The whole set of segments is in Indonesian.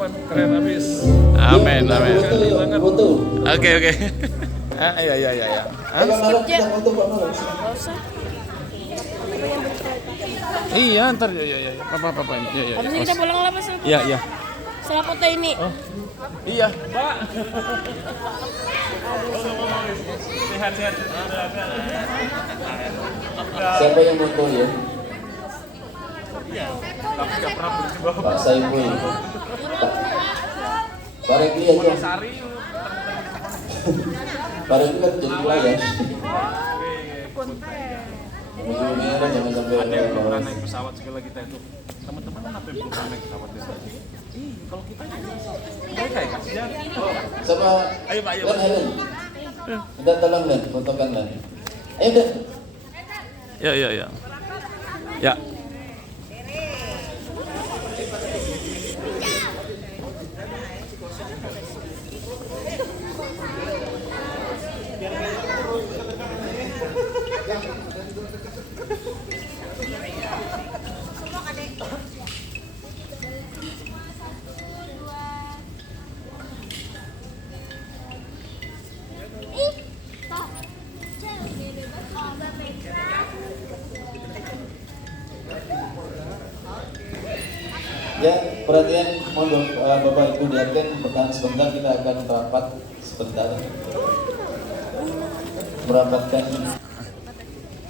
depan keren habis. Amin, amin. Foto. Oke. Iya. Pak Malon, kita foto Pak Malon. Nggak usah. Iya, ntar ya. Apa ini? Iya. Habis ini kita pulang lah Mas. Iya. Setelah foto ini. Oh. Iya, Pak. Sehat-sehat. Siapa yang foto ya? Tapi nggak pernah berjumpa. Pak Saiful. Pak Rekli aja. Sari. Pak Rekli kan jadi pelayan. Mobil merah jangan sampai Ada yang belum pernah naik pesawat sekali lagi kita itu. Teman-teman kenapa belum pernah naik pesawat itu? Kalau kita mereka ya kasihan. Sama Ayo Pak, ayo. Len Helen. Kita tolong Len, fotokan Len. Ayo udah. Ya. Ya. Ya, perhatian mohon Bapak Ibu diaken bertahan sebentar, kita akan rapat sebentar. Merapatkan.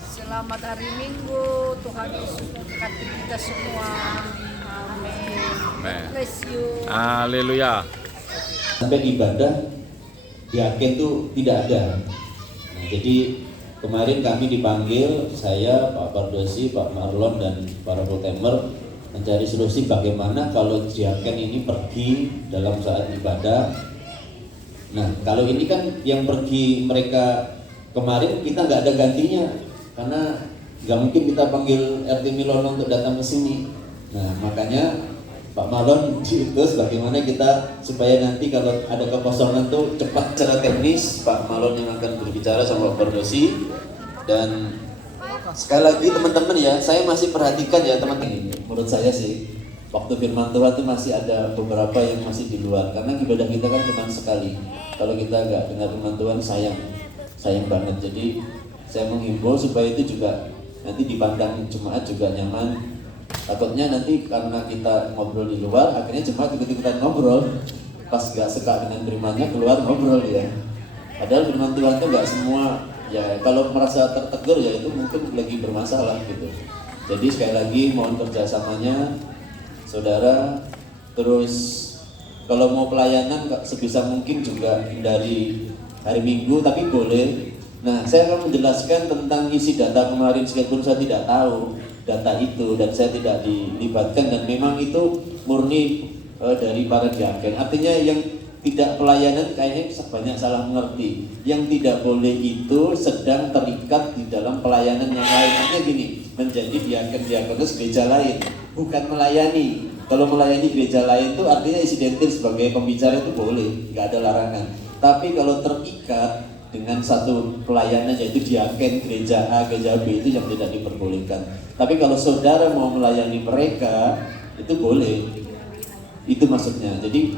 Selamat hari Minggu, Tuhan Yesus memberkati kita semua. Amin. Bless you. Haleluya. Sampai ibadah diaken tuh tidak ada. Nah, jadi kemarin kami dipanggil, saya, Pak Pardosi, Pak Marlon dan para voltemer mencari solusi bagaimana kalau diaken ini pergi dalam saat ibadah. Nah, kalau ini kan yang pergi mereka kemarin kita nggak ada gantinya karena nggak mungkin kita panggil RT Milono untuk datang ke sini. Nah, makanya Pak Malon diutus bagaimana kita supaya nanti kalau ada kekosongan tuh cepat secara teknis Pak Malon yang akan berbicara sama Pak Pardosi. Dan sekali lagi teman-teman ya, saya masih perhatikan ya teman-teman. Menurut saya sih waktu firman Tuhan itu masih ada beberapa yang masih di luar karena ibadah kita kan cuma sekali. Kalau kita nggak dengar firman Tuhan sayang banget. Jadi saya menghimbau supaya itu juga nanti dipandang jemaat juga nyaman. Takutnya nanti karena kita ngobrol di luar akhirnya jemaat ikut-ikutan ngobrol, pas nggak suka dengan firmannya keluar ngobrol ya. Padahal firman Tuhan itu nggak semua ya, kalau merasa tertegur ya itu mungkin lagi bermasalah gitu. Jadi sekali lagi mohon kerjasamanya saudara. Terus kalau mau pelayanan sebisa mungkin juga hindari hari Minggu, tapi boleh. Nah, saya akan menjelaskan tentang isi data kemarin meskipun saya tidak tahu data itu dan saya tidak dilibatkan dan memang itu murni dari para diaken. Artinya yang tidak pelayanan kayaknya banyak salah mengerti. Yang tidak boleh itu sedang terikat di dalam pelayanan yang lain. Artinya gini, menjadi diaken-diakonis gereja lain, bukan melayani. Kalau melayani gereja lain itu artinya insidentil sebagai pembicara itu boleh, nggak ada larangan. Tapi kalau terikat dengan satu pelayanan yaitu diaken gereja A, gereja B itu yang tidak diperbolehkan. Tapi kalau saudara mau melayani mereka itu boleh. Itu maksudnya. Jadi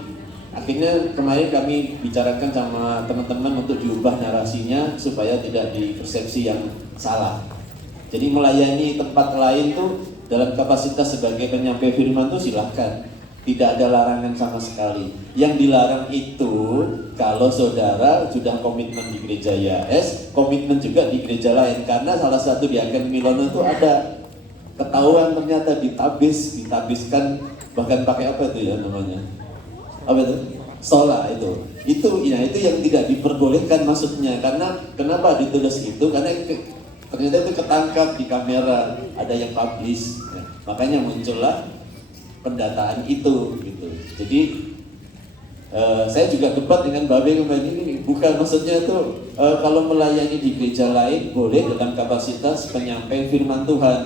akhirnya kemarin kami bicarakan sama teman-teman untuk diubah narasinya supaya tidak dipersepsi yang salah. Jadi melayani tempat lain tuh dalam kapasitas sebagai penyampai firman tuh silahkan, tidak ada larangan sama sekali. Yang dilarang itu kalau saudara sudah komitmen di gereja YAS, komitmen juga di gereja lain. Karena salah satu diaken Milono itu ada ketahuan ternyata ditabiskan bahkan pakai apa itu ya namanya? Apa itu? Sola itu ya itu yang tidak diperbolehkan maksudnya. Karena kenapa ditulis itu? Karena ternyata itu ketangkap di kamera, ada yang publish, ya. Makanya muncullah pendataan itu gitu. Jadi saya juga debat dengan Babe kemarin ini, bukan maksudnya tuh kalau melayani di gereja lain boleh dalam kapasitas penyampai firman Tuhan,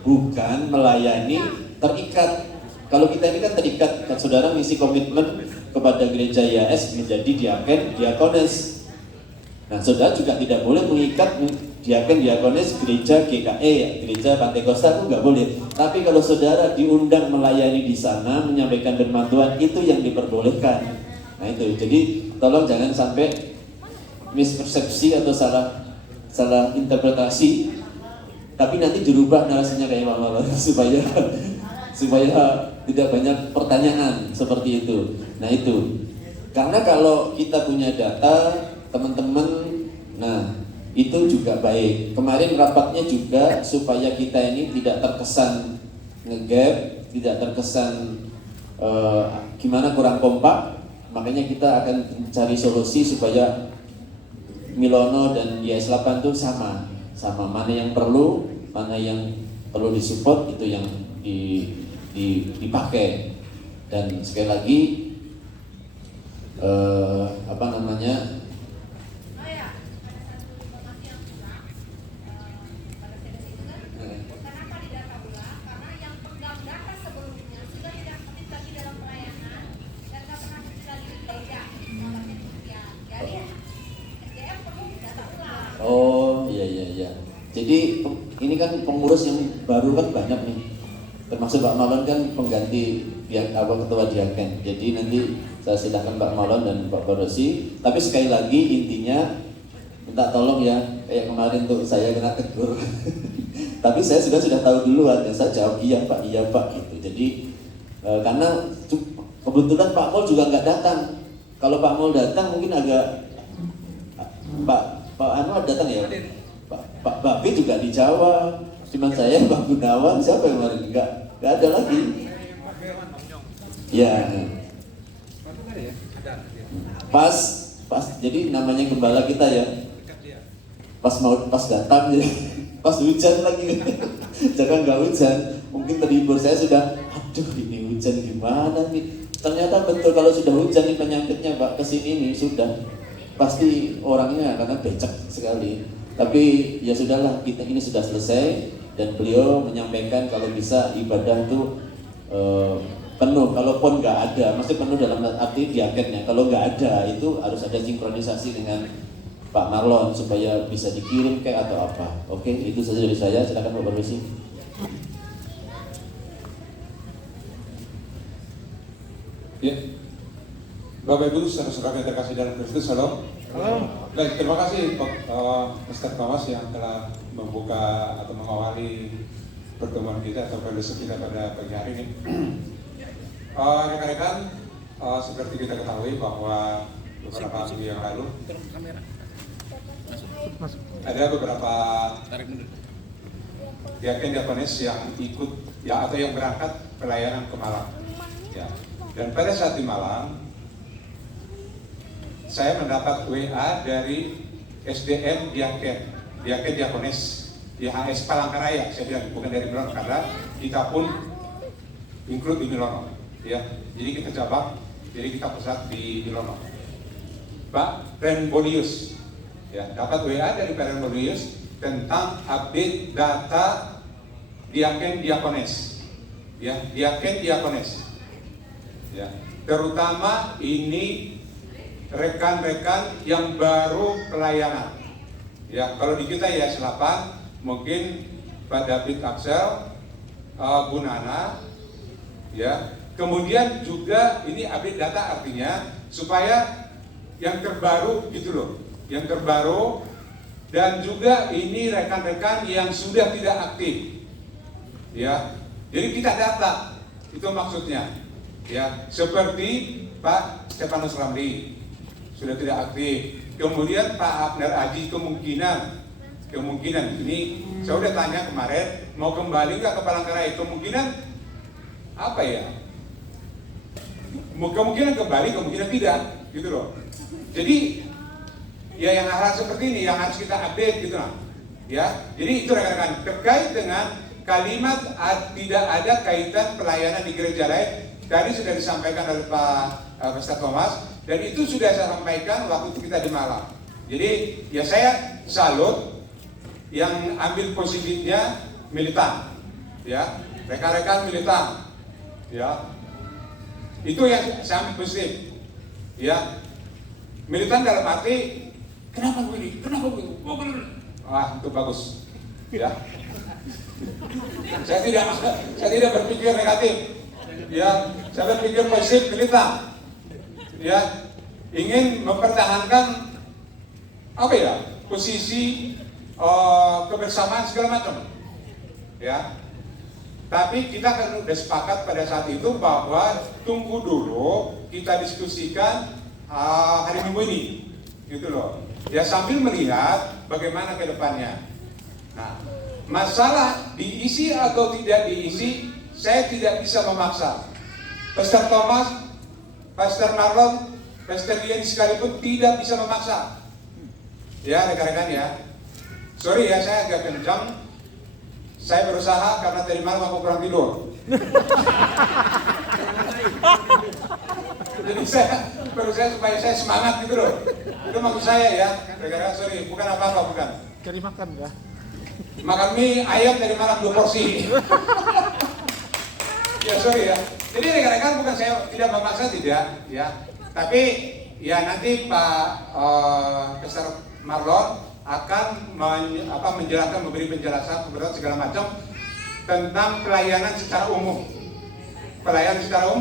bukan melayani terikat. Kalau kita ini kan terikat, kan saudara mengisi komitmen kepada gereja YAS menjadi diaken, diakones. Nah, saudara juga tidak boleh mengikat diaken diakonis gereja GKE, ya, gereja Pantai Kosta itu nggak boleh. Tapi kalau saudara diundang melayani di sana, menyampaikan firman Tuhan, itu yang diperbolehkan. Nah itu, jadi tolong jangan sampai mispersepsi atau salah interpretasi, tapi nanti dirubah narasinya kayak Mama supaya tidak banyak pertanyaan seperti itu. Nah itu, karena kalau kita punya data teman-teman, nah itu juga baik. Kemarin rapatnya juga supaya kita ini tidak terkesan ngegap, tidak terkesan gimana kurang kompak, makanya kita akan cari solusi supaya Milono dan YS8 itu sama mana yang perlu disupport itu yang dipakai. Dan sekali lagi oh iya. Jadi ini kan pengurus yang baru kan banyak nih, termasuk Pak Malon kan pengganti ketua diaken. Jadi nanti saya silakan Pak Malon dan Pak Barosi. Tapi sekali lagi intinya minta tolong ya, kayak kemarin tuh saya kena tegur. Tapi saya sudah tahu duluan dan saya jawab iya Pak gitu. Jadi karena kebetulan Pak Mol juga nggak datang. Kalau Pak Mol datang mungkin agak Pak Anwar datang ya. Pak Babi juga di Jawa, cuman saya Pak Gunawan, siapa yang kemarin? Enggak ada lagi. Ya. Pas jadi namanya gembala kita ya. Pas datang jadi pas hujan lagi. Jangan nggak hujan. Mungkin terhibur saya sudah, aduh ini hujan gimana nih. Ternyata betul kalau sudah hujan nih penyakitnya Pak kesini nih sudah pasti orangnya karena becek sekali. Tapi ya sudahlah, kita ini sudah selesai dan beliau menyampaikan kalau bisa ibadah itu penuh. Kalaupun nggak ada, masih penuh dalam arti diakennya. Kalau nggak ada itu harus ada sinkronisasi dengan Pak Marlon supaya bisa dikirim kayak atau apa. Oke, itu saja dari saya. Silakan Pak Barosi. Ya, Bapak Ibu, saudara-saudara yang terkasih dalam Kristus, salam. Baik, terima kasih Ustaz Thomas yang telah membuka atau mengawali pertemuan kita atau fellowship kita pada pagi hari ini. Rekan-rekan, seperti kita ketahui bahwa beberapa minggu yang lalu ada beberapa diaken diakonis yang ikut ya atau yang berangkat pelayanan ke Malang. Ya. Dan pada saat di Malang, saya mendapat WA dari SDM diaken diakonis di HS Palangkaraya. Saya bilang bukan dari Milono karena kita pun include di Milono. Ya, jadi kita cabang, jadi kita pusat di Milono. Pak Renbolius, ya dapat WA dari Pak Renbolius tentang update data diaken diakonis. Ya, diaken diakonis. Ya, terutama ini rekan-rekan yang baru pelayanan. Ya, kalau di kita ya YS8 mungkin Pak David Axel, Bu Nana, ya. Kemudian juga ini update data artinya supaya yang terbaru gitu loh, yang terbaru dan juga ini rekan-rekan yang sudah tidak aktif. Ya. Jadi kita data itu maksudnya. Ya, seperti Pak Stefanus Ramli sudah tidak aktif. Kemudian Pak Abner Aji kemungkinan ini saya udah tanya kemarin mau kembali nggak ke Palangkaraya, kemungkinan apa ya? Kemungkinan kembali, kemungkinan tidak, gitu loh. Jadi ya yang hal seperti ini yang harus kita update gitu lah. Ya, jadi itu rekan-rekan terkait dengan kalimat tidak ada kaitan pelayanan di gereja lain. Tadi sudah disampaikan oleh Pak Ustaz Thomas dan itu sudah saya sampaikan waktu itu kita di Malang. Jadi ya saya salut yang ambil positifnya militan, ya rekan-rekan militan, ya itu yang saya ambil positif, ya militan dalam arti kenapa begini, kenapa begitu, itu bagus, ya. Saya tidak berpikir negatif, ya. Saya berpikir positif, pelita, ya. Ingin mempertahankan apa ya, posisi kebersamaan segala macam, ya. Tapi kita kan sudah sepakat pada saat itu bahwa tunggu dulu kita diskusikan hari Minggu ini, gitu loh. Ya sambil melihat bagaimana ke depannya. Nah, masalah diisi atau tidak diisi, saya tidak bisa memaksa. Pastor Thomas, Pastor Marlon, Pastor Dian sekalipun tidak bisa memaksa. Ya rekan-rekan ya. Sorry ya, saya agak kencang. Saya berusaha karena tadi malam aku kurang tidur. Jadi saya berusaha supaya saya semangat gitu loh. Itu maksud saya ya. Rekan-rekan, sorry, bukan apa-apa, bukan. Cari makan ya. Makan mie ayam dari malam 2 porsi. Ya sorry ya. Jadi rekan-rekan, bukan saya tidak memaksa, tidak ya. Tapi ya nanti Pak Pastor Marlon akan menjelaskan, memberi penjelasan segala macam tentang pelayanan secara umum,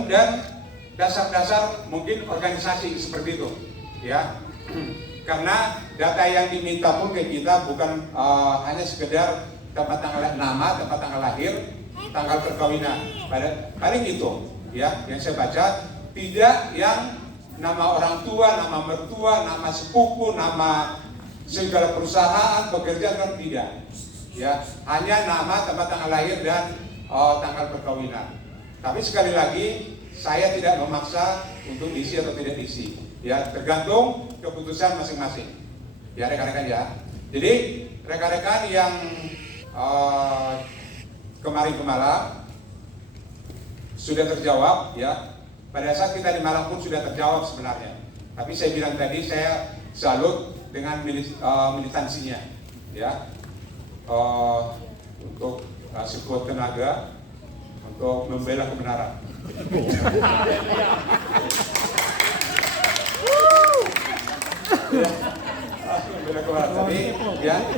dan dasar-dasar mungkin organisasi seperti itu, ya. Karena data yang diminta pun ke kita bukan hanya sekedar tempat tanggal nama, tempat tanggal lahir, tanggal perkawinan, paling itu, ya. Yang saya baca tidak yang nama orang tua, nama mertua, nama sepupu, nama segala perusahaan, pekerjaan, tidak. Ya, hanya nama, tempat tanggal lahir dan tanggal perkawinan. Tapi sekali lagi, saya tidak memaksa untuk diisi atau tidak diisi. Ya, tergantung keputusan masing-masing. Ya, rekan-rekan ya. Jadi, rekan-rekan yang kemarin ke Malang sudah terjawab, ya. Pada saat kita di Malang pun sudah terjawab sebenarnya. Tapi saya bilang tadi, saya salut dengan militansinya, ya, untuk sekuat tenaga untuk membela kebenaran.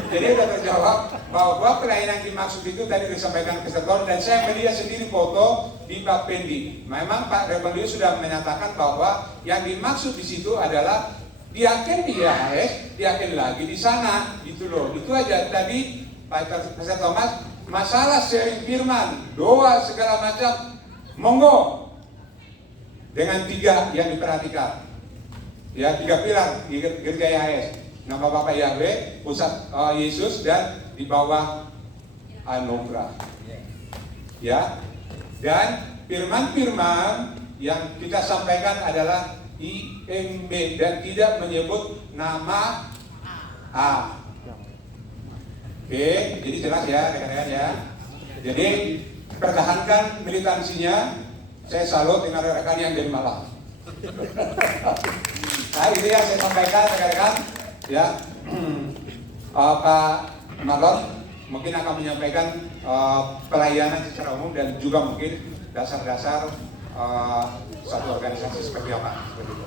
Jadi sudah terjawab bahwa pelayanan dimaksud itu tadi disampaikan ke Setor, dan saya melihat sendiri foto di Pak Pendi. Memang Pak Rebendi sudah menyatakan bahwa yang dimaksud di situ adalah diaken di IHS, diaken lagi di sana, gitu loh. Itu aja tadi Pak Pastor Thomas, masalah sharing firman, doa segala macam, monggo. Dengan 3 yang diperhatikan, ya, 3 pilar di gereja IHS. Nama Bapak Yahweh, pusat Yesus, dan di bawah anugerah. Ya, dan firman-firman yang kita sampaikan adalah IMB dan tidak menyebut nama A. Oke, jadi jelas ya rekan-rekan ya. Jadi pertahankan militansinya. Saya salut dengan rekan-rekan yang dari Malang. Nah, itu yang saya sampaikan rekan-rekan ya. Pak Marlon mungkin akan menyampaikan pelayanan secara umum dan juga mungkin dasar-dasar satu organisasi seperti apa, seperti itu.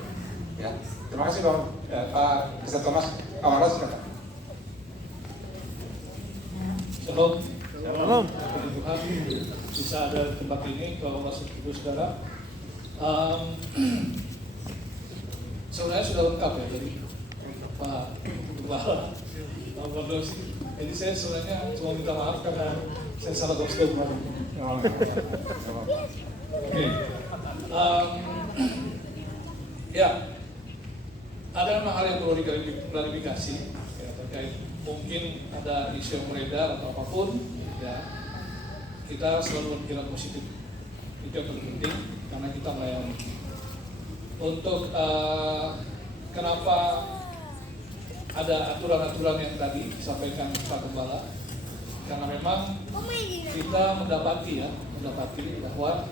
Ya, terima kasih Pak Pastor Thomas. Pak Marlon, silakan. Shalom. Shalom. Tuhan bisa ada di tempat ini, kalau masuk ibu saudara. Sebenarnya sudah lengkap ya tadi Pak Gembala, Pak Bardosi. Jadi saya sebenarnya cuma minta maaf karena saya salah konsep kemarin. Oke. Ya, ada memang hal yang perlu diklarifikasi ya, terkait mungkin ada isu yang beredar atau apapun ya. Kita selalu berpikiran positif, itu yang paling penting karena kita melayani. Untuk kenapa ada aturan-aturan yang tadi disampaikan Pak Gembala, karena memang kita mendapati bahwa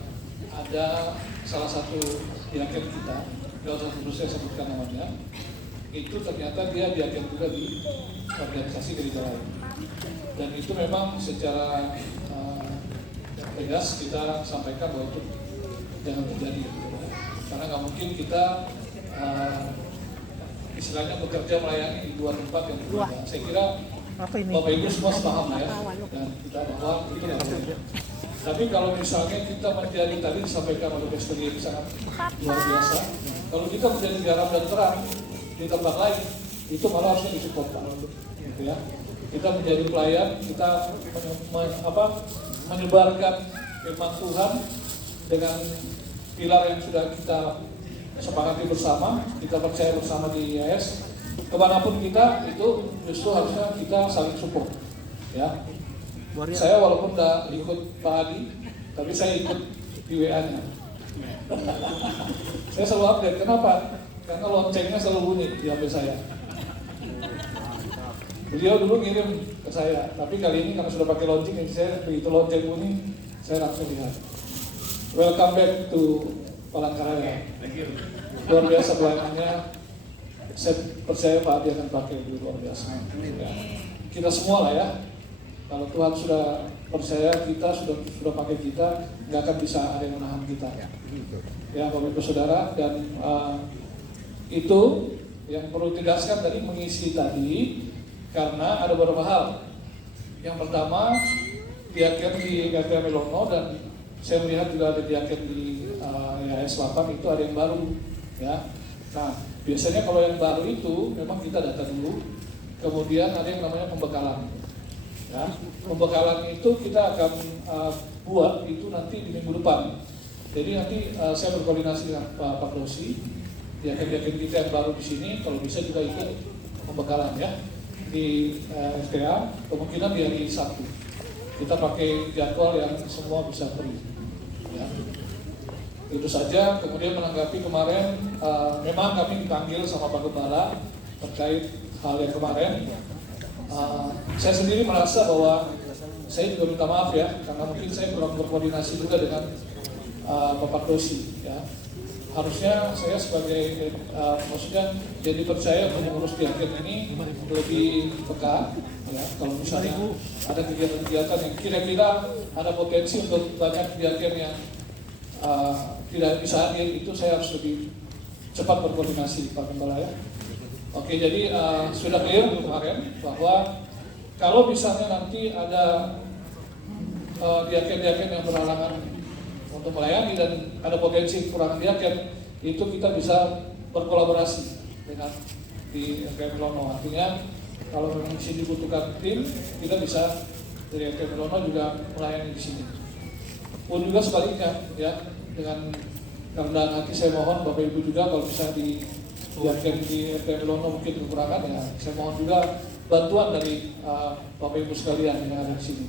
ada salah satu diaken kita, kalau satu saya sebutkan namanya, itu ternyata dia diaken juga di organisasi gereja lain, dan itu memang secara tegas kita sampaikan bahwa itu jangan terjadi, karena nggak mungkin kita istilahnya bekerja melayani di dua tempat yang berbeda. Saya kira Bapak Ibu semua paham ya, dan kita bahwa itu nggak boleh. Tapi kalau misalnya kita menjadi tadi disampaikan oleh PSPG yang sangat luar biasa, kalau kita menjadi garam dan terang di tempat lain, itu malah harusnya disupport, gitu ya. Kita menjadi pelayan, kita menyebarkan firman Tuhan dengan pilar yang sudah kita sepakati bersama, kita percaya bersama di IAS. Kemanapun kita itu justru harusnya kita saling support, ya. Saya walaupun tidak ikut Pak Adi, tapi saya ikut di WA-nya. Saya selalu update. Kenapa? Karena loncengnya selalu bunyi di HP saya. Beliau dulu ngirim ke saya, tapi kali ini karena sudah pakai lonceng, jadi saya begitu lonceng bunyi, saya langsung lihat. Welcome back to Palangkaraya. Luar biasa pelayanannya. Saya percaya Pak Adi akan pakai luar biasa. Ya. Kita semua lah ya. Kalau Tuhan sudah percaya kita, sudah pakai kita, nggak akan bisa ada yang menahan kita. Ya, Bapak Ibu Saudara, dan itu yang perlu ditegaskan tadi mengisi tadi, karena ada beberapa hal. Yang pertama, diaken di RT Melono, dan saya melihat juga ada diaken di IAS 8 itu ada yang baru, ya. Nah, biasanya kalau yang baru itu memang kita data dulu, kemudian ada yang namanya pembekalan. Ya, pembekalan itu kita akan buat itu nanti di minggu depan. Jadi nanti saya berkoordinasi dengan Pak Dosi, diaken-diaken kita yang baru di sini, kalau bisa juga ikut pembekalan ya di FTA, kemungkinan di hari Sabtu. Kita pakai jadwal yang semua bisa free. Ya. Itu saja. Kemudian menanggapi kemarin, memang kami dipanggil sama Pak Gembala terkait hal yang kemarin. Saya sendiri merasa bahwa saya juga minta maaf ya, karena mungkin saya kurang berkoordinasi juga dengan Bapak Dosi. Ya. Harusnya saya sebagai maksudnya jadi percaya untuk mengurus diaken ini lebih peka. Ya. Kalau misalnya ada kegiatan-kegiatan yang kira-kira ada potensi untuk banyak diaken yang tidak bisa hadir, itu saya harus lebih cepat berkoordinasi Pak Gembala ya. Oke, jadi sudah clear kemarin bahwa kalau misalnya nanti ada diaken-diaken yang berhalangan untuk melayani dan ada potensi kekurangan diaken, itu kita bisa berkolaborasi dengan di RT Melono. Artinya kalau memang di sini dibutuhkan tim, kita bisa dari RT Melono juga melayani di sini. Pun juga sebaliknya, ya, dengan kerendahan hati saya mohon Bapak Ibu juga kalau bisa diaken di RT Melono mungkin kekurangan, ya saya mohon juga bantuan dari Bapak Ibu sekalian yang ada di sini.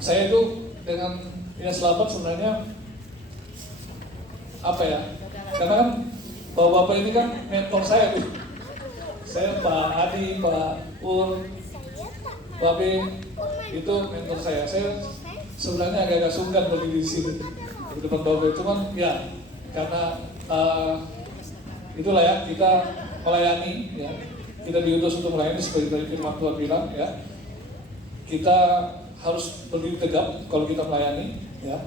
Saya itu dengan IAS 8 sebenarnya apa ya? Karena kan Bapak-bapak ini kan mentor saya tuh. Saya Pak Adi, Pak Ur, Pak B itu mentor saya. Saya sebenarnya agak-agak sungkan berdiri di sini di depan Bapak, cuman ya karena itulah ya, kita melayani ya, kita diutus untuk melayani seperti tadi firman Tuhan bilang ya, kita harus berdiri tegap kalau kita melayani ya.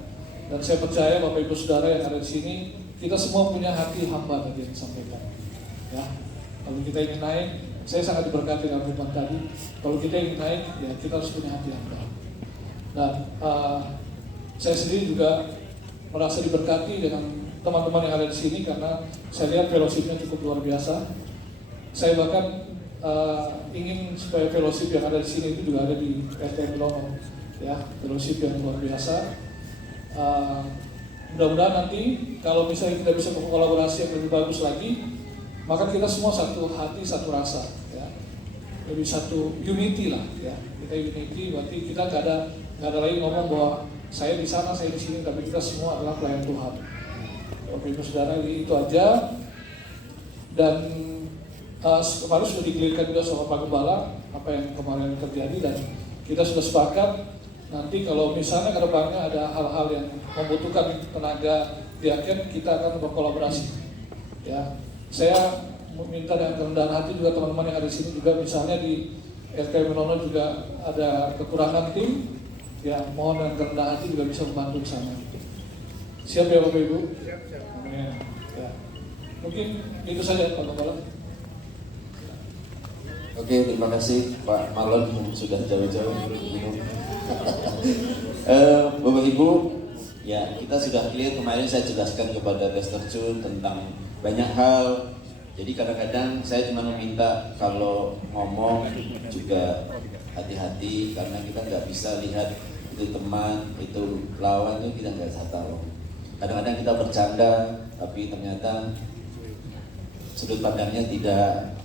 Dan saya percaya Bapak Ibu Saudara yang ada di sini, kita semua punya hati hamba tadi yang disampaikan ya. Kalau kita ingin naik, saya sangat diberkati dengan firman tadi, kalau kita ingin naik ya kita harus punya hati hamba. Dan saya sendiri juga merasa diberkati dengan teman-teman yang ada di sini karena saya lihat fellowship-nya cukup luar biasa. Saya bahkan ingin supaya fellowship yang ada di sini itu juga ada di RT Melono, ya, fellowship yang luar biasa. Mudah-mudahan nanti kalau misalnya kita bisa berkolaborasi yang lebih bagus lagi, maka kita semua satu hati, satu rasa, ya, lebih satu unity lah, ya. Kita unity, berarti kita nggak ada lagi ngomong bahwa saya di sana, saya di sini, tapi kita semua adalah pelayan Tuhan. Bapak Ibu Saudara, itu aja. Dan kemarin sudah dikelirkan juga sama Pak Gembala apa yang kemarin terjadi, dan kita sudah sepakat nanti kalau misalnya ke depannya ada hal-hal yang membutuhkan tenaga diaken, kita akan berkolaborasi. Ya, saya meminta dengan kerendahan hati juga teman-teman yang ada di sini juga, misalnya di RT Melono juga ada kekurangan tim, ya mohon dengan kerendahan hati juga bisa membantu ke sana. Siap ya Bapak Ibu? Siap. Ya. Mungkin itu saja Pak Gembala. Oke, terima kasih Pak Marlon yang sudah jauh-jauh minum. Bapak Ibu, ya kita sudah clear kemarin saya jelaskan kepada Dr. Jun tentang banyak hal. Jadi kadang-kadang saya cuma meminta kalau ngomong juga hati-hati karena kita nggak bisa lihat itu teman, itu lawan, itu kita nggak bisa tahu. Kadang-kadang kita bercanda, tapi ternyata sudut pandangnya tidak.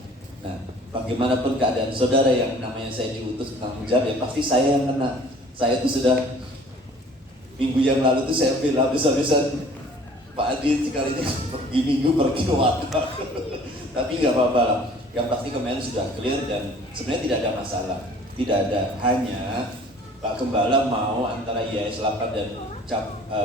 Nah, bagaimanapun keadaan saudara yang namanya saya diutus bertanggung jawab, ya pasti saya yang kena. Saya tuh sudah minggu yang lalu tuh saya bilang habis-habisan Pak Adi sekali ini pergi minggu pergi waktu. Tapi nggak apa-apa lah. Yang pasti kemarin sudah clear dan sebenarnya tidak ada masalah. Tidak ada, hanya Pak Gembala mau antara IAS 8 dan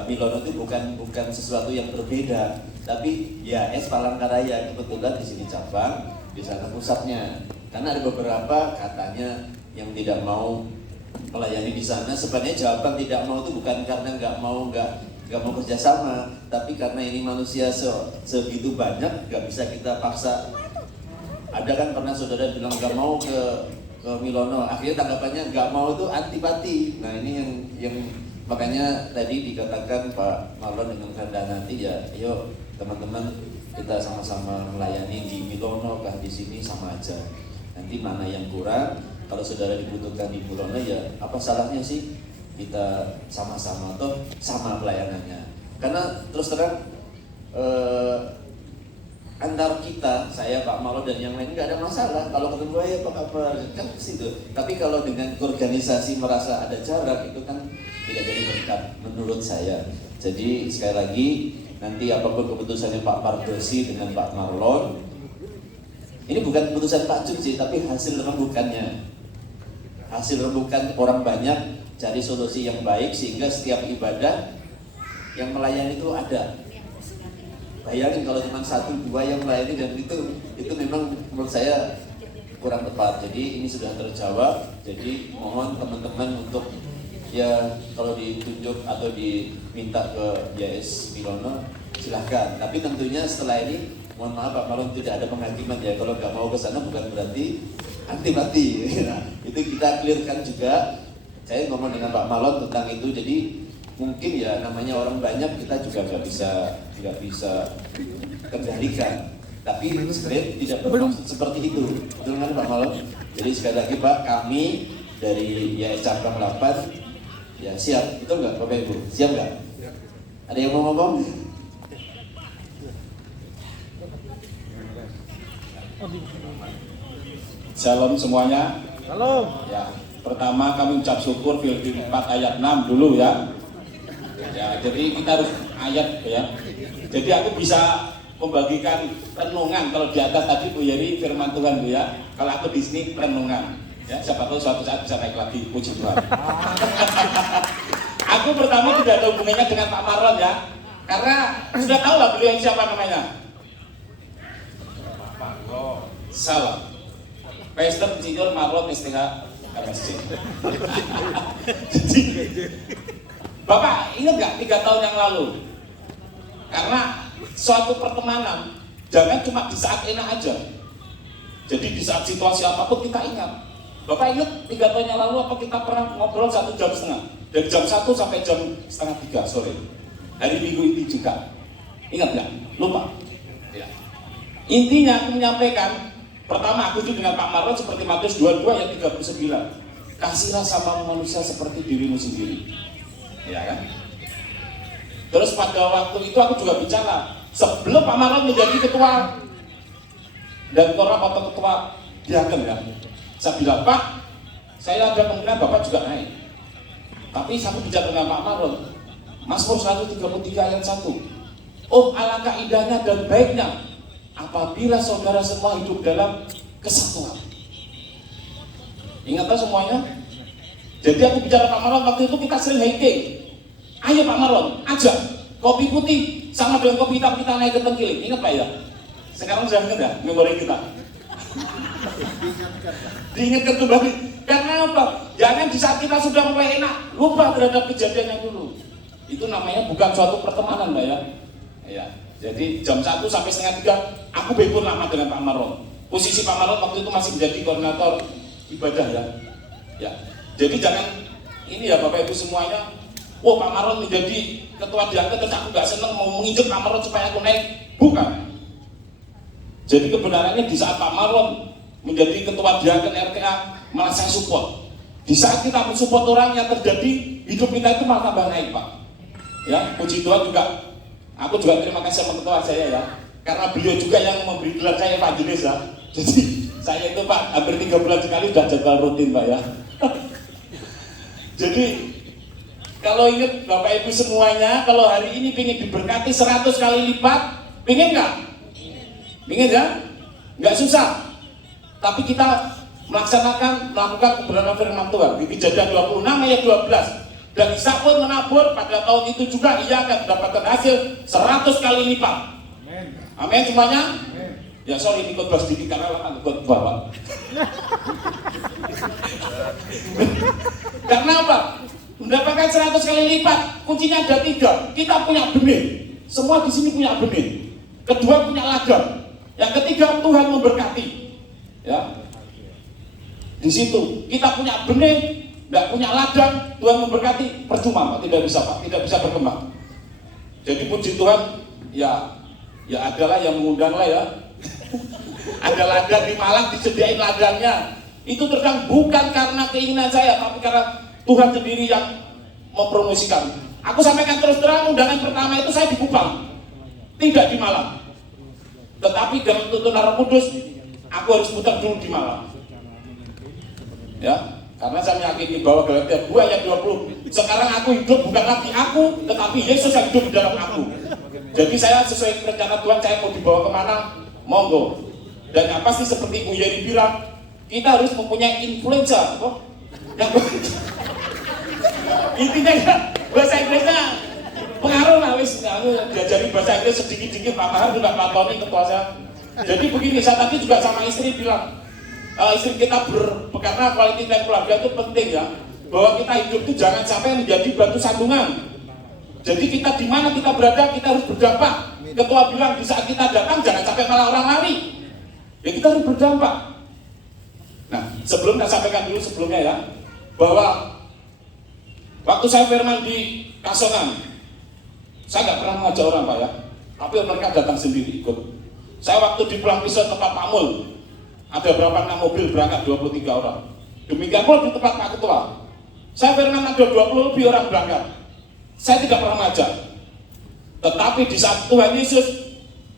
Milono itu bukan sesuatu yang berbeda, tapi IAS Palangkaraya kebetulan di sini cabang, di sana pusatnya. Karena ada beberapa katanya yang tidak mau melayani di sana. Sebenarnya jawaban tidak mau itu bukan karena nggak mau kerjasama, tapi karena ini manusia segitu banyak, nggak bisa kita paksa. Ada kan pernah saudara bilang nggak mau ke Milono, akhirnya tanggapannya nggak mau itu antipati. Nah ini yang makanya tadi dikatakan Pak Marlon dengan kehendak nanti ya, ayo teman-teman kita sama-sama melayani di Milono kah di sini sama aja. Nanti mana yang kurang, kalau saudara dibutuhkan di Milono ya apa salahnya sih kita sama-sama toh sama pelayanannya. Karena terus terang antar kita, saya Pak Marlon dan yang lain nggak ada masalah. Kalau ketemu ya apa kabar kan situ. Tapi kalau dengan organisasi merasa ada jarak itu kan tidak jadi berkat menurut saya. Jadi sekali lagi nanti apapun keputusannya Pak Pardosi dengan Pak Marlon, ini bukan keputusan Pak Jun sih, tapi hasil rembukannya. Hasil rembukan orang banyak cari solusi yang baik sehingga setiap ibadah yang melayani itu ada. Bayangin kalau cuma 1-2 yang melayani dan itu memang menurut saya kurang tepat. Jadi ini sudah terjawab. Jadi mohon teman-teman untuk ya kalau ditunjuk atau diminta ke YS Milono silahkan. Tapi tentunya setelah ini mohon maaf Pak Marlon tidak ada penghakiman ya. Kalau nggak mau ke sana bukan berarti anti-mati. Nah, itu kita clearkan juga. Saya ngomong dengan Pak Marlon tentang itu. Jadi mungkin ya namanya orang banyak kita juga nggak bisa kendalikan. Tapi sebenarnya tidak bermaksud seperti itu. Betul kan Pak Marlon? Jadi sekali lagi Pak, kami dari YS Cabang 8 ya siap, betul nggak Bapak Ibu? Siap nggak? Ada yang mau ngomong? Shalom semuanya. Halo. Ya, pertama kami ucap syukur Filipi 4 ayat 6 dulu ya. Ya, jadi kita harus ayat ya. Jadi aku bisa membagikan renungan. Kalau di atas tadi Bu Yeri firman Tuhan Bu ya. Kalau aku di sini renungan. Ya, siapa tahu suatu saat bisa naik lagi, puji Tuhan. Aku pertama tidak ada hubungannya dengan Pak Marlon ya. Karena sudah tahu lah beliau siapa namanya. Salah. Pastor Insinyur Marlon STH MSC. Jadi Bapak ingat nggak 3 tahun yang lalu? Karena suatu pertemanan jangan cuma di saat enak aja. Jadi di saat situasi apapun kita ingat. Bapak ingat 3 tahun yang lalu apa kita pernah ngobrol 1,5 jam? Dari jam 1 sampai jam 2:30 sore. Hari Minggu ini juga. Ingat nggak? Lupa? Ya. Intinya aku menyampaikan, pertama aku itu dengan Pak Marlon seperti Matius 22 ayat 39. Kasihlah sama manusia seperti dirimu sendiri. Ya kan? Terus pada waktu itu aku juga bicara sebelum Pak Marlon menjadi ketua dan koram atau ketua diaken ya. Saya bilang, Pak, saya ada kemungkinan Bapak juga naik. Tapi saya bicara dengan Pak Marlon, Mazmur 133 ayat 1. Oh alangkah indahnya dan baiknya apabila saudara semua hidup dalam kesatuan. Ingatlah semuanya. Jadi aku bicara Pak Marlon waktu itu kita sering hiking. Ayo Pak Marlon, ajak kopi putih sama dengan kopi hitam kita naik ke Tenggiling. Ingat Pak ya? Sekarang sudah ingat ya memori kita. Diingatkan kembali. Karena apa? Jangan di saat kita sudah mulai enak lupa terhadap kejadian yang dulu. Itu namanya bukan suatu pertemanan Mbak ya. Ya. Jadi jam 1 sampai 2:30 aku bebur lama dengan Pak Marlon. posisi Pak Marlon waktu itu masih menjadi koordinator ibadah ya. Ya. Jadi jangan ini ya Bapak Ibu semuanya, oh Pak Marlon menjadi ketua diangkat terus aku nggak seneng mau menginjek Pak Marlon supaya aku naik. Bukan. Jadi kebenarannya di saat Pak Marlon menjadi ketua diangkat RTA malah saya support. Di saat kita mensupport orang yang terjadi hidup kita itu malah tambah naik Pak. Ya, puji Tuhan juga. Aku juga terima kasih sama ketua saya ya. Karena beliau juga yang memberi gelar saya evangelis ya. Jadi saya itu Pak hampir 3 bulan sekali sudah jadwal rutin Pak ya. Jadi kalau ingat Bapak Ibu semuanya, kalau hari ini ingin diberkati 100 kali lipat, ingin nggak? Ingin ya? Nggak susah. Tapi kita melakukan kebenaran firman Tuhan. Di Kejadian 26 ayat 12. Dan Ishak pun menabur pada tahun itu juga ia akan mendapatkan hasil 100 kali lipat. Amin semuanya. Ya sorry ikut bahas sedikit karena akan ikut bapak. Karena apa? Mendapatkan 100 kali lipat. Kuncinya ada 3. Kita punya benih. Semua di sini punya benih. Kedua punya ladang. Yang ketiga Tuhan memberkati. Ya. Di situ kita punya benih, nggak punya ladang, Tuhan memberkati, percuma Pak, tidak bisa Pak, tidak bisa berkembang. Jadi puji Tuhan, ya adalah yang mengundang lah ya. Ada ladang di Malang, disediain ladangnya. Itu terkadang bukan karena keinginan saya, tapi karena Tuhan sendiri yang mempromosikan. Aku sampaikan terus terang, undangan pertama itu saya di Kupang, tidak di Malang. Tetapi dengan tuntunan Roh Kudus, aku harus putar dulu di Malang. Ya, karena saya meyakini bahwa Galatia 2 ayat 20, sekarang aku hidup bukan lagi aku, tetapi Yesus yang hidup di dalam aku. Jadi saya sesuai rencana Tuhan, saya mau dibawa kemana, monggo. Dan yang pasti seperti Bu Yeri bilang, kita harus mempunyai influencer. Yang intinya ya, bahasa Inggrisnya pengaruh lah, wis aku diajari bahasa Inggris sedikit-sedikit, Pak Mahar juga Pak Tony ketua saya. Jadi begini, saya tadi juga sama istri bilang, istri kita karena quality time keluarga itu penting ya, bahwa kita hidup itu jangan sampai menjadi batu sandungan. Jadi kita di mana kita berada kita harus berdampak. Ketua bilang di saat kita datang jangan sampai malah orang lari. Ya kita harus berdampak. Nah sebelum saya sampaikan dulu sebelumnya ya, bahwa waktu saya firman di Kasongan, saya nggak pernah mengajak orang Pak ya, tapi mereka datang sendiri ikut. Saya waktu di Pulang Pisau tempat Pak Mul, ada berapa 6 mobil berangkat 23 orang. Demikian pula di tempat Pak Ketua. Saya firman ada 20 lebih orang berangkat. Saya tidak pernah mengajak. Tetapi di saat Tuhan Yesus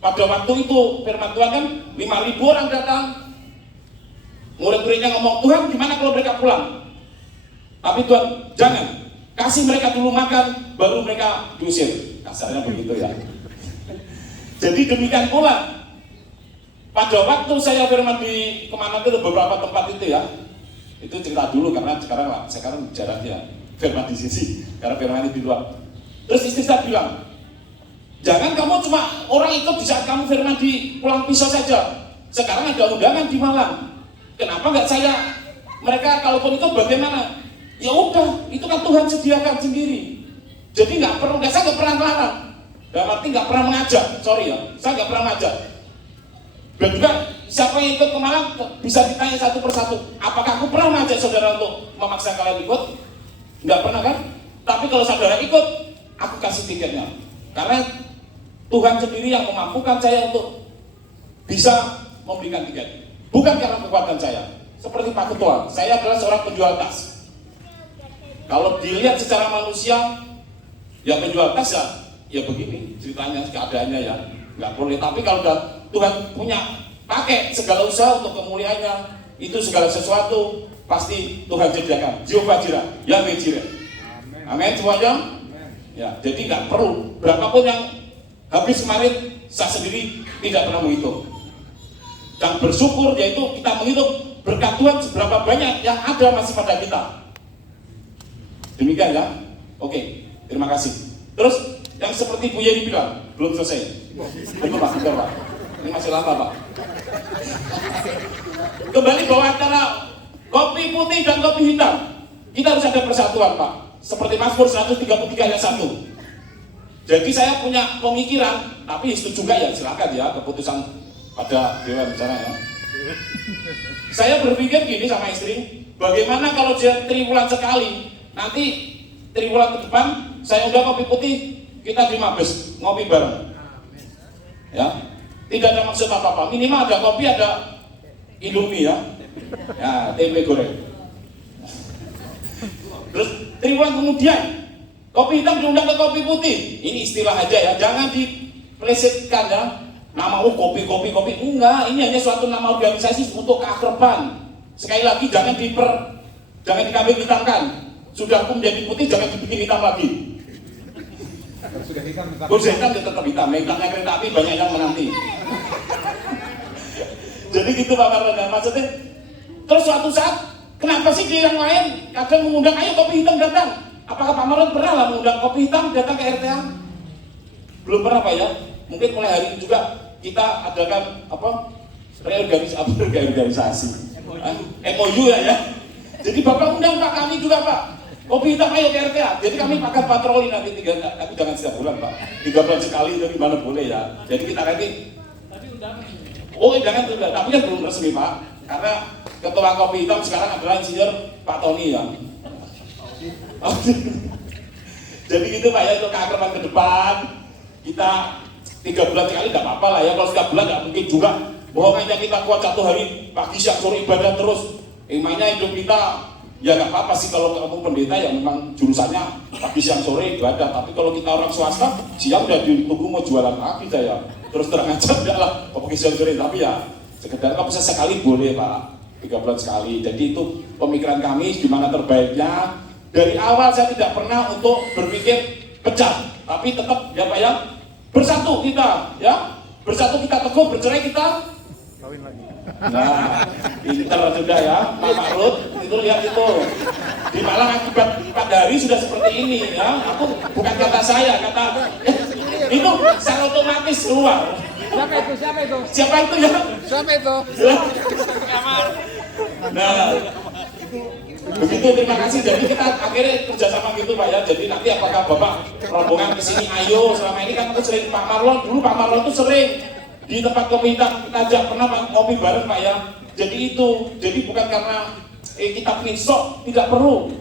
pada waktu itu firman Tuhan kan 5.000 orang datang. Murid-muridnya ngomong, Tuhan gimana kalau mereka pulang? Tapi Tuhan jangan, kasih mereka dulu makan, baru mereka diusir. Kasarnya begitu ya. Jadi demikian pula pada waktu saya firman di kemana itu beberapa tempat itu ya, itu cerita dulu karena sekarang jarang ya firman di sisi karena firman ini di luar. Terus istri saya bilang, jangan kamu cuma orang ikut di saat kamu firman di Pulang Pisau saja. Sekarang ada undangan di Malang. Kenapa nggak saya? Mereka kalaupun ikut bagaimana? Ya udah, itu kan Tuhan sediakan sendiri. Jadi saya nggak pernah melarang. Dalam arti nggak pernah mengajak. Sorry ya, saya nggak pernah mengajak. Dan juga siapa yang ikut ke Malang bisa ditanya satu persatu. Apakah aku pernah mengajak saudara untuk memaksa kalian ikut? Nggak pernah kan? Tapi kalau saudara ikut, aku kasih tiketnya. Karena Tuhan sendiri yang memampukan saya untuk bisa memberikan tiket. Bukan karena kekuatan saya. Seperti Pak Ketua, saya adalah seorang penjual tas. Kalau dilihat secara manusia, ya penjual tas ya begini ceritanya, keadaannya ya. Nggak boleh. Tapi kalau Tuhan punya pakai segala usaha untuk kemuliaannya, itu segala sesuatu pasti Tuhan sediakan. Jehovah Jireh, Yahweh Jireh. Amin semuanya. Ya, jadi nggak perlu berapapun yang habis kemarin, saya sendiri tidak pernah menghitung. Dan bersyukur yaitu kita menghitung berkat Tuhan seberapa banyak yang ada masih pada kita. Demikian ya. Oke, terima kasih. Terus yang seperti Bu Yeri bilang belum selesai. Betul Pak, betul Pak. Ini masih lama Pak. Kembali bahwa antara kopi putih dan kopi hitam kita harus ada persatuan Pak. Seperti Mazmur 133 ayat 1. Jadi saya punya pemikiran, tapi setuju juga ya silakan ya keputusan pada dewan bicara ya. Saya berpikir gini sama istri, bagaimana kalau dia triwulan sekali, nanti triwulan ke depan saya undang kopi putih, kita di Mabes ngopi bareng. Ya, tidak ada maksud apa-apa. Minimal ada kopi, ada Indomie ya, tempe goreng. Terus triwulan kemudian kopi hitam diundang ke kopi putih. Ini istilah aja ya, jangan dipelesetkan ya. Nama kopi enggak, ini hanya suatu nama organisasi untuk keakraban. Sekali lagi jangan dikambing hitamkan. Sudah aku menjadi putih, jangan dibikin hitam lagi. Sudah hitam Tetap hitam. Hitamnya kereta api banyak yang menanti. Jadi gitu Pak Marlon, maksudnya. Terus suatu saat, kenapa sih di yang lain kadang mengundang ayo kopi hitam datang? Apakah Pak Marlon pernah lah mengundang kopi hitam datang ke RTA? Belum pernah Pak ya? Mungkin mulai hari ini juga kita adakan reorganisasi MOU ya. Jadi Bapak undang Pak, kami juga Pak kopi hitam ayo ke RTA. Jadi kami pakai patroli nanti tapi jangan setiap bulan Pak, 3 bulan sekali itu gimana boleh ya. Jadi kita nanti jangan tunda, tapi kan belum resmi Pak, karena ketua kopi hitam sekarang adalah Insinyur Pak Tony ya. Jadi gitu Pak ya, untuk keakraban ke depan kita 3 bulan sekali tidak apa-apa lah ya. Kalau 3 bulan nggak mungkin juga bohongnya kita kuat 1 hari pagi siang sore ibadah terus. Mainnya hidup kita ya nggak apa-apa sih kalau kamu pendeta yang memang jurusannya pagi siang sore ibadah. Tapi kalau kita orang swasta siang udah ditunggu mau jualan lagi saya. Terus terang aja enggak lah pagi siang sore, tapi ya sekedar kalau bisa sekali boleh Pak, 3 bulan sekali. Jadi itu pemikiran kami gimana terbaiknya. Dari awal saya tidak pernah untuk berpikir pecah, tapi tetap ya Pak ya, bersatu kita ya, bersatu kita teguh, bercerai kita kawin lagi. Nah, pinter sudah ya Pak Marut, itu lihat itu di Malang akibat 4 hari sudah seperti ini ya. Aku bukan kata saya, kata itu secara otomatis keluar. Siapa itu ya? Nah, begitu, terima kasih. Jadi kita akhirnya kerjasama gitu Pak ya. Jadi nanti apakah Bapak rombongan kesini, ayo. Selama ini kan aku sering Pak Marlon, dulu Pak Marlon itu sering di tempat kopi hitam kita ajak pernah ngopi bareng Pak ya. Jadi itu, jadi bukan karena kita pengen sok, tidak perlu.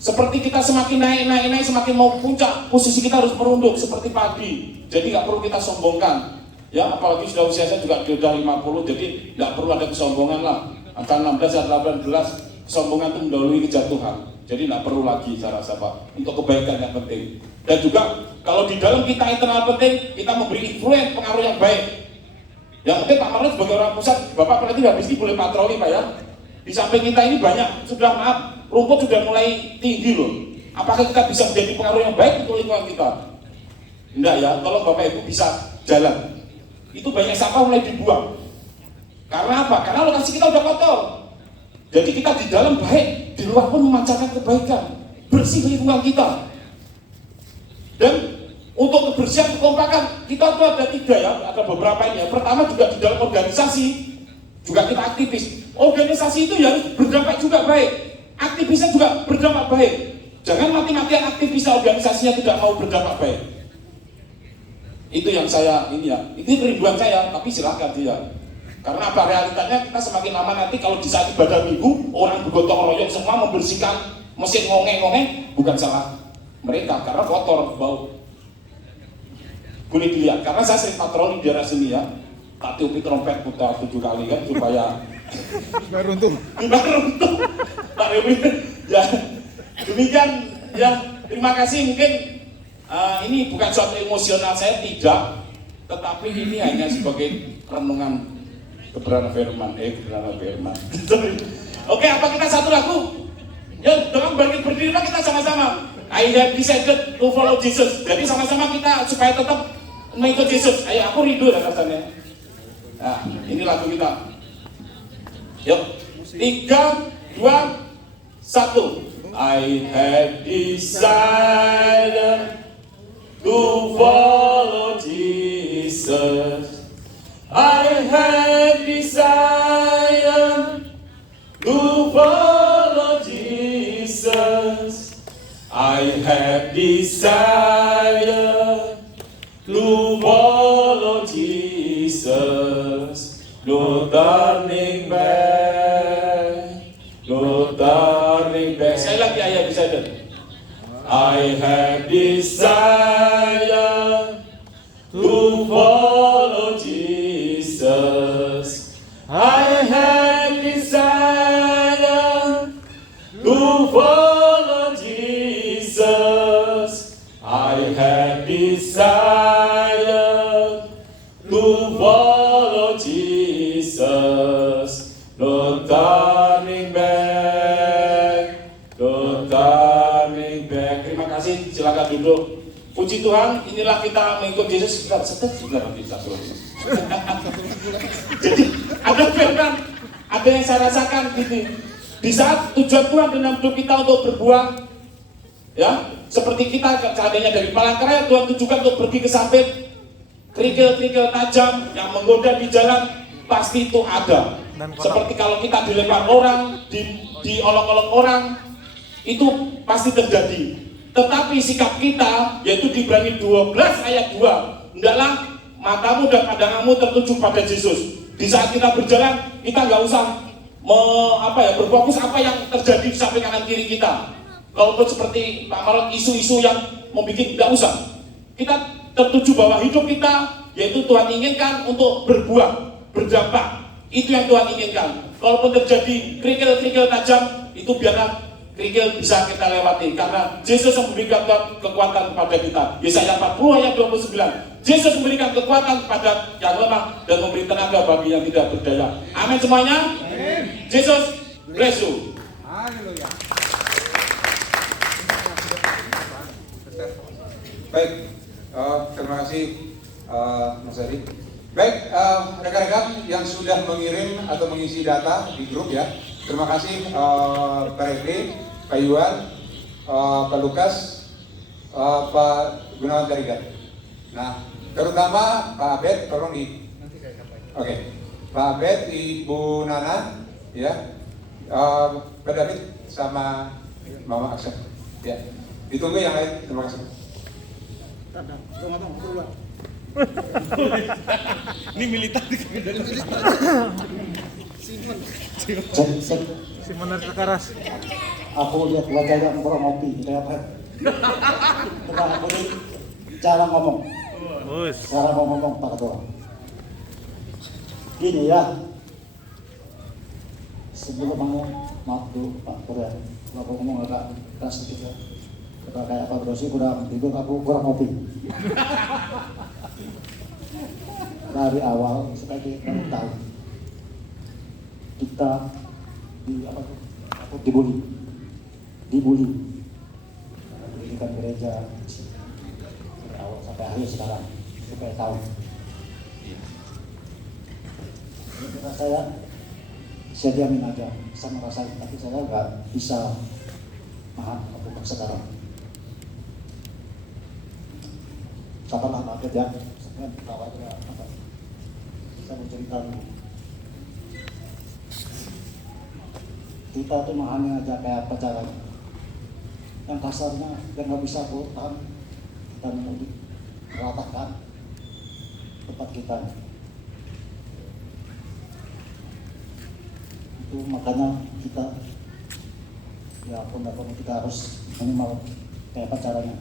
Seperti kita semakin naik, semakin mau puncak, posisi kita harus merunduk seperti pagi. Jadi nggak perlu kita sombongkan. Ya, apalagi sudah usia saya juga sudah 50, jadi nggak perlu ada kesombongan lah. Antara 16 dan 18, kesombongan itu mendahului kejatuhan. Jadi nggak perlu lagi saya rasa Pak, untuk kebaikan yang penting. Dan juga kalau di dalam kita internal penting, kita memberi influence, pengaruh yang baik. Yang penting Pak Marlon sebagai orang pusat, Bapak apalagi habis ini boleh patroli Pak ya. Di samping kita ini banyak, sudah maaf, rumput sudah mulai tinggi loh. Apakah kita bisa menjadi pengaruh yang baik untuk lingkungan kita? Enggak ya, tolong Bapak Ibu bisa jalan. Itu banyak sampah mulai dibuang. Karena apa? Karena lokasi kita udah kotor. Jadi kita di dalam baik, di luar pun memancarkan kebaikan, bersih lingkungan kita. Dan untuk kebersihan, kekompakan, kita tuh ada 3 ya, ada beberapa ini ya. Pertama juga di dalam organisasi, juga kita aktivis. Organisasi itu ya harus berdampak juga baik, aktivisnya juga berdampak baik. Jangan mati-matian aktivisnya, organisasinya tidak mau berdampak baik. Itu yang saya ini ya, ini kerinduan saya, tapi silakan dia. Karena apa realitanya, kita semakin lama nanti kalau di saat ibadah minggu orang bergotong royong semua membersihkan mesin ngongeng-ngongeng, bukan salah mereka karena kotor bau. Boleh dilihat, karena saya sering patroli di daerah sini ya, tak tiupi trompet putar 7 kali kan supaya baru untung. Tak tiupi. Ya demikian ya, terima kasih. Mungkin ini bukan suatu emosional saya, tidak, tetapi ini hanya sebagai renungan kebenaran firman, kebenaran firman. Oke, apa kita satu lagu? Ya, dengan berdirilah kita sama-sama. I have decided to follow Jesus. Jadi sama-sama kita supaya tetap mengikut Yesus. Ayo, aku rindu rasanya. Nah, ini lagu kita. Yuk, 3, 2, 1. I have decided to follow Jesus. I have decided to follow Jesus. I have decided to follow Jesus. No back, no turning back. Sekali lagi ayat bisa ada. I have desire to follow Jesus. I have desire to follow Jesus. I have desire to follow Jesus. No turning back, no turning back. Terima kasih, silakan duduk. Puji Tuhan, inilah kita mengikut Yesus. Jadi ada firman, ada yang saya rasakan gitu. Di saat tujuan Tuhan dalam hidup kita untuk berbuah, ya, seperti kita seandainya dari Palangkaraya, Tuhan tujukan untuk pergi ke sawit, kerikil-kerikil tajam yang menggoda di jalan pasti itu ada. Seperti kalau kita dilempar orang, diolok-olok orang, itu pasti terjadi. Tetapi sikap kita, yaitu di Ibrani 12 ayat 2, hendaklah matamu dan pandanganmu tertuju pada Yesus. Di saat kita berjalan, kita nggak usah berfokus apa yang terjadi di samping kanan kiri kita. Kalaupun seperti Pak Marot, isu-isu yang membuat nggak usah. Kita tertuju bahwa hidup kita, yaitu Tuhan inginkan untuk berbuah, berdampak. Itu yang Tuhan inginkan. Kalaupun terjadi kerikil-kerikil tajam, itu biarlah kerikil bisa kita lewati. Karena Yesus memberikan kekuatan kepada kita. Yesaya 40 ayat 29. Yesus memberikan kekuatan kepada yang lemah dan memberi tenaga bagi yang tidak berdaya. Amin semuanya. Amin. Yesus bless you. Haleluya. Baik, terima kasih Mas Adi. Baik, rekan-rekan yang sudah mengirim atau mengisi data di grup ya. Terima kasih Pak Refli, Pak Iwan, Pak Lukas, Pak Gunawan Tarigan. Nah, terutama Pak Abed, tolong di. Oke, Pak Abed, Ibu Nana, ya, Pak David sama Mama Aksa. Ya, ditunggu yang lain. Terima kasih. Ini militan Simon dari Karas. Aku lihat wajahnya orang ngopi, kayak apa? Coba aku ini cara ngomong. Cara ngomong Pak Ketua. Gini ya. Sebelum ngomong, maaf tuh Pak Ketua. Kalau aku ngomong agak keras sedikit ya. Kita kayak Pak Brosi kurang tidur, aku kurang ngopi. Dari awal supaya kita tahu kita dibully pendidikan gereja dari awal sampai akhir sekarang supaya tahu. Kira saya diamin aja, bisa merasakan, tapi saya nggak bisa paham apa sekarang. Katalah kaget ya, sekarang khawatir apa? Saya mau cerita dulu. Kita tuh memahami aja kayak apa caranya. Yang kasarnya yang nggak bisa tahan, kita mau diratakan tempat kita. Itu makanya kita ya pun kita harus minimal kayak apa caranya.